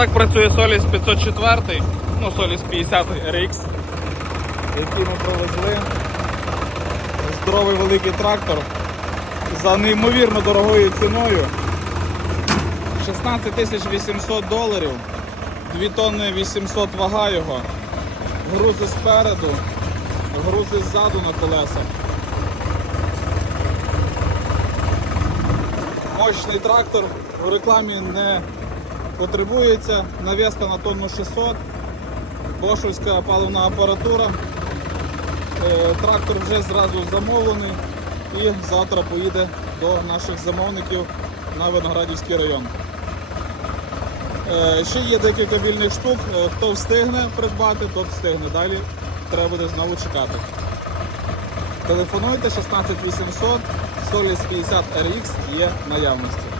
так працює Solis 504, ну Solis 50 RX, який ми привезли. Здоровий великий трактор. За неймовірно дорогою ціною. 16 800 доларів, 2 тонни 800 вага його, грузи спереду, грузи ззаду на колесах. Мощний трактор. В рекламі не потребується, навіска на тонну 600, бошовська паливна апаратура. Е, Трактор вже зразу замовлений і завтра поїде до наших замовників на Виноградівський район. Е, Ще є декілька вільних штук. Е, Хто встигне придбати, тот встигне. Далі треба буде знову чекати. Телефонуйте 16 800 Solis 50 RX є наявності.